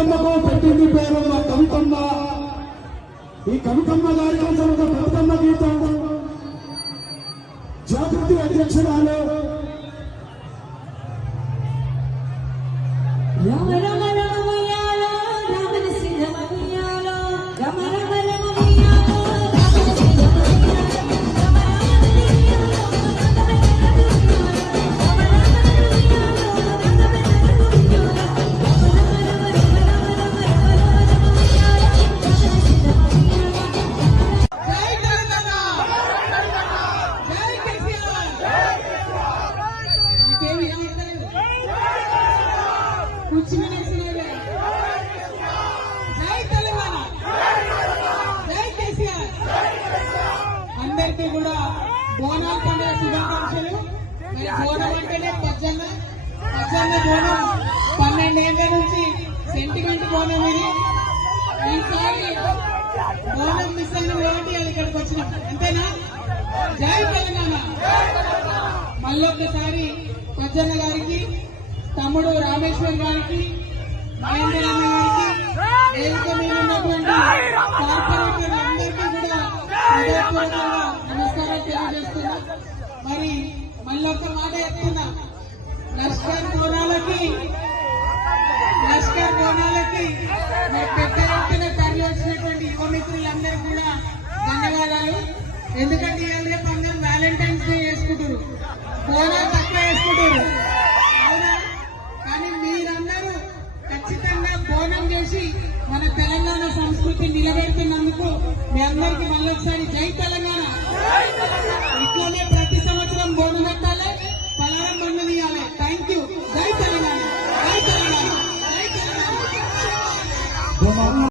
కవితమ్మకు పెట్టింది పేరు మా కవితమ్మ. ఈ కవితమ్మ గారి కోసం ఒక కవితమ్మ గీతం జాగృతి అధ్యక్షురాలు రామ రామ రామ ఉయ్యాల రామన శ్రీరామ ఉయ్యాల రామ రామ రామ ఉయ్యాల రామన శ్రీరామ ఉయ్యాల రామ రామ అందరికీ కూడా బోనాల పండుగ శుభాకాంక్షలు. మరి బోనం అంటేనే పచ్చన్న బోనం 12 ఏళ్ల నుంచి సెంటిమెంట్ బోనం ఇది. ఈసారి బోనం మిస్ అయిన కాబట్టి ఇక్కడికి వచ్చినాం, అంతేనా? జై తెలంగాణ. మళ్ళొక్కసారి పచ్చన్న గారికి, తమ్ముడు రామేశ్వర్ గారికి, మహేందర్ అన్న గారికి, వేదిక మీద ఉన్నటువంటి కార్పొరేటర్లందరికీ కూడా హృదయపూర్వకంగా నమస్కారాలు తెలియజేస్తున్నా. మరి మళ్ళొక్క మాట చెప్తున్నా, లష్కర్ బోనాలకి పెద్ద ఎత్తున తరలి వచ్చినటువంటి యువ మిత్రులందరికీ కూడా ధన్యవాదాలు. ఎందుకంటే ఇవాళ పండుగ వ్యాలంటైన్స్ డే చేసుకుంటారు, బోనాలు తక్కువ చేసుకుంటారు, అవునా? కానీ మీరందరూ ఖచ్చితంగా బోనం చేసి మన తెలంగాణ సంస్కృతి నిలబెడుతున్నందుకు మీ అందరికీ మళ్ళొకసారి జై తెలంగాణ. ఇట్లనే ప్రతి సంవత్సరం బోనం పెట్టాలి, పలారం బండ్లు తీయాలి. Thank you. జై తెలంగాణ, జై తెలంగాణ, జై తెలంగాణ.